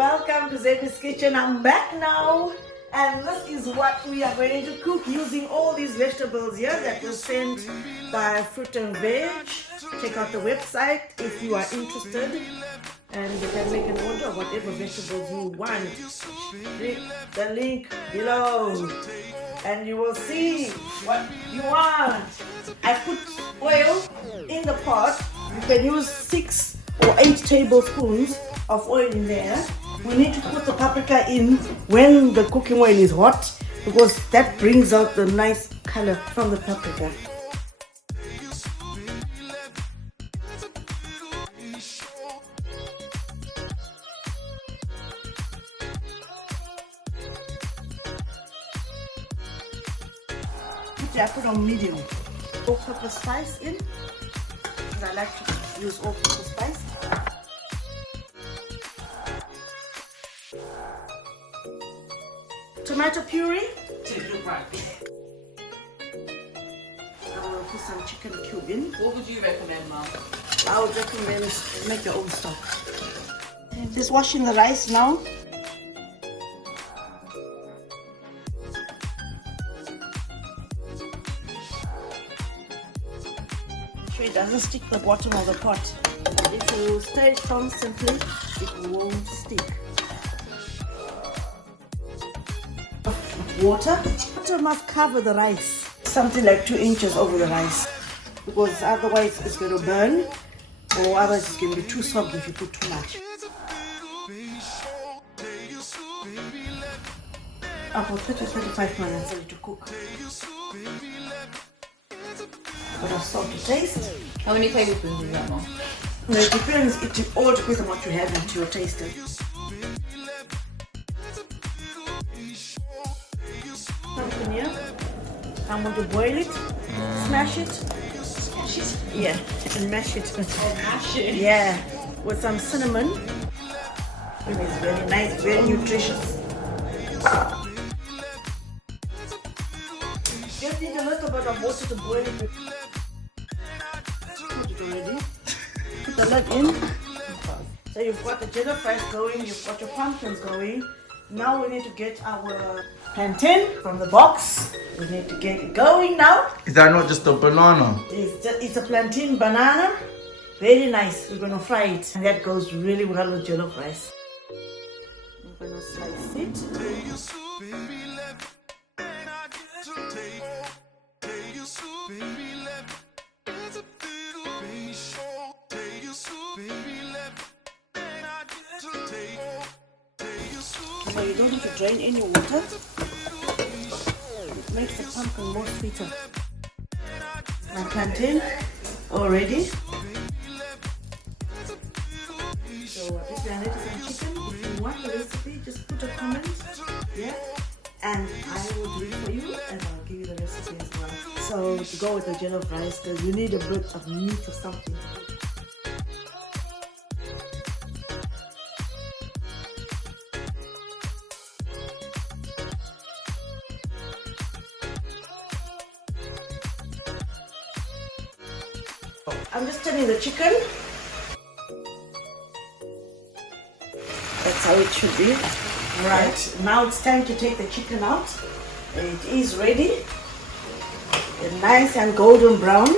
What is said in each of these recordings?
Welcome to Zebby's kitchen. I'm back now, and this is what we are going to cook using all these vegetables here that were sent by Fruit and Veg. Check out the website if you are interested, and you can make an order of whatever vegetables you want. Click the link below and you will see what you want. I put oil in the pot. You can use 6 or 8 tablespoons of oil in there. We need to put the paprika in when the cooking oil is hot because that brings out the nice color from the paprika. I put on medium. All-purpose spice in, because I like to use all-purpose spice. Tomato puree. I will put some chicken cube in. What would you recommend, Mum? I would recommend make your own stock. Just washing the rice now. It doesn't stick to the bottom of the pot. If you stir it constantly, it won't stick. Water. Water must cover the rice, something like 2 inches over the rice, because otherwise it's going to burn, or otherwise it's going to be too soggy if you put too much. About 30-35 minutes ready to cook. But of salt to taste. How many tablespoons is that, Mum? No, it depends. It all depends on what you have into your taste. Something here. I'm going to boil it, smash it. Smash it? Yeah, and mash it. Oh, mash it? Yeah, with some cinnamon. It is very nice, very nutritious. Just need a little bit of water to boil it. Put it already. Put the lid in. So you've got the jollof rice going, you've got your pumpkins going. Now we need to get our plantain from the box. We need to get it going now. Is that not just a banana? It's a plantain banana. Very nice. We're going to fry it. And that goes really well with jollof rice. I'm going to slice it. So you don't need to drain any water. It makes the pumpkin more sweeter. My plantain already. So if you are ready some chicken, if you want the recipe, just put a comment. Yeah, and I will do it for you, and I'll give you the recipe as well. So to go with the jollof rice, because you need a bit of meat or something. I'm just turning the chicken. That's how it should be. Right, now it's time to take the chicken out. It is ready. It's nice and golden brown.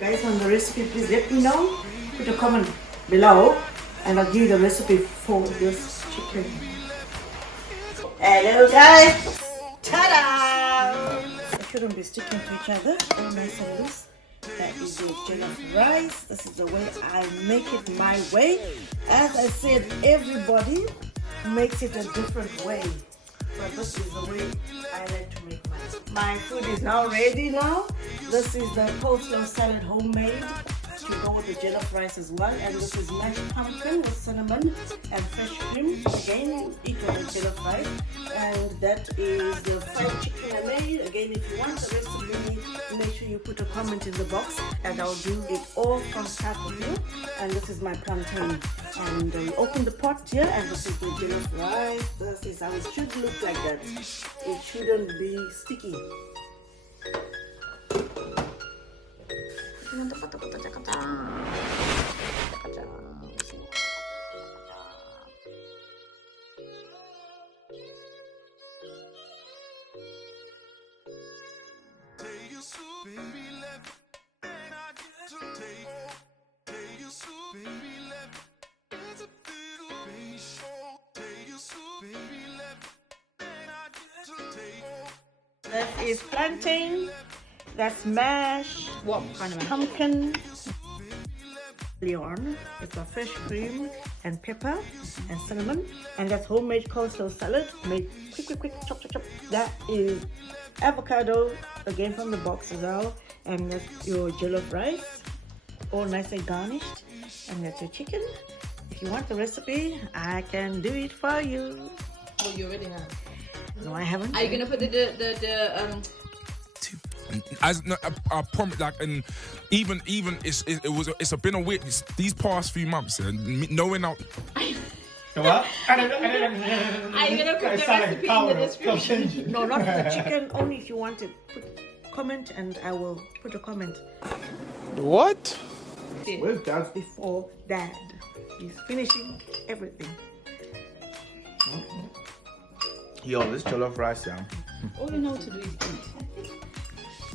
Guys, on the recipe, please let me know. Put a comment below and I'll give you the recipe for this chicken. Hello guys! Ta-da! It shouldn't be sticking to each other. All nice and loose. That is the jollof rice. This is the way I make it my way. As I said, everybody makes it a different way. But this is the way I like to make mine. My food is now ready now. This is the coleslaw salad homemade to go with the jollof rice as well. And this is mashed pumpkin with cinnamon and fresh cream. Again, eat with the jollof rice. And that is the fried chicken I made. Again, if you want the recipe, make sure you put a comment in the box and I'll do it all from scratch with you. And this is my plantain. And we open the pot here, and this is the jollof rice. This is how it should look like that. It shouldn't be sticky. That is plantain, that's mash, What kind of mash? pumpkin, leon, it's a fresh cream and pepper and cinnamon, and that's homemade coleslaw salad made quick, chop. That is avocado, again from the box as well, and that's your jollof rice, all nicely garnished, and that's your chicken. If you want the recipe, I can do it for you. Well, you already have. No, I haven't. Are you gonna put the I promise, like, and even it's been a weird these past few months, and knowing out. What? Are you gonna put the recipe in the description? No, not the chicken, only if you want it. Put comment and I will put a comment. What? Where's Dad? Before Dad. He's finishing everything. Yo, this jollof rice, yeah. All you know to do is eat.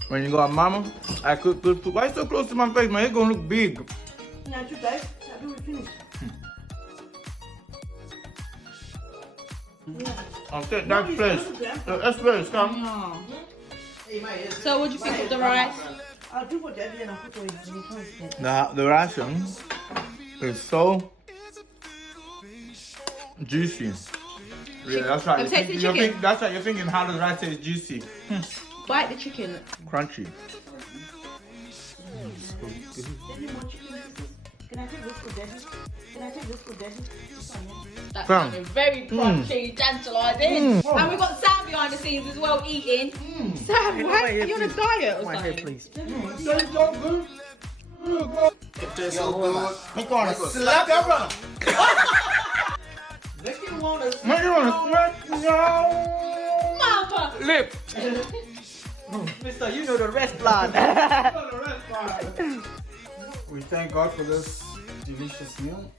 When you go out, Mama, I cook good food. Why so close to my face, man? It's gonna look big. Yeah, you guys, I do it finish. Okay, that's fresh. That's fresh, come. Oh. So what do you think of the rice? I'll do what Daddy and I'll put it in. The ration is so juicy. Yeah, that's right. I'm taking chicken. That's right. You're thinking how the rice is juicy, Bite the chicken. crunchy. Daddy, more chicken pieces. Can I take this for Daddy? Can I take this for Daddy? This one, yeah? That's Fam. sounding very crunchy, tantalising. And we've got Sam behind the scenes as well eating. Sam, Come what? over here, Are you on a please. diet or Come on here, something? please. It tastes so good. Make on slap your brother. Make you want to Make you wanna smack your Mama! lip. Mister, you know the rest, lad. We thank God for this delicious meal.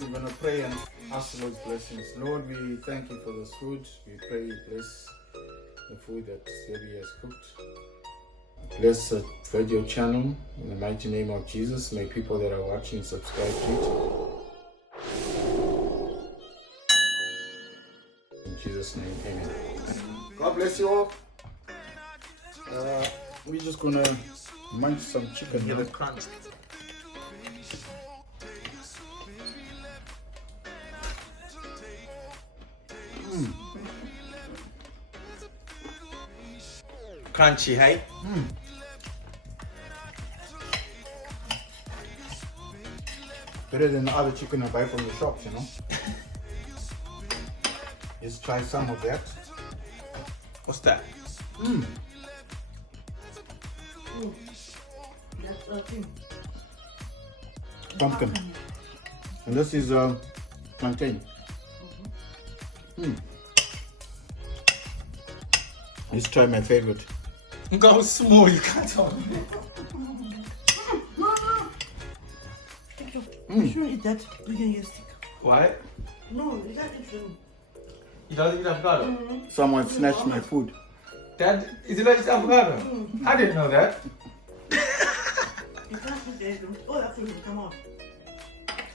We're going to pray and ask the Lord's blessings. Lord, we thank you for this food. We pray you bless the food that Zebby has cooked. Bless the video channel in the mighty name of Jesus. May people that are watching subscribe to it. In Jesus' name, amen. God bless you all. We're just going to munch some chicken here. crunch. Crunchy, hey? Better than the other chicken I buy from the shops, you know. Just try some of that. What's that? That's Pumpkin. And this is plantain. Let's try my favorite. Go small, you can't tell me. You shouldn't eat that. You can get sick. Why? No, you can't eat them. You don't eat avocado? Someone snatched my food. Dad, is it allergic to avocado? I didn't know that. You can't eat them. Oh, that thing will come out.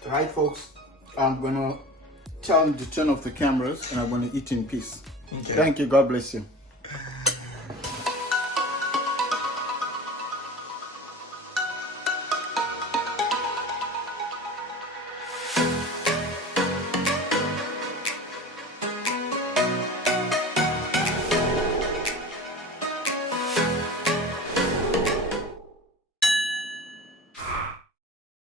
Alright folks, I'm gonna tell them to turn off the cameras and I'm gonna eat in peace. Okay. Thank you, God bless you.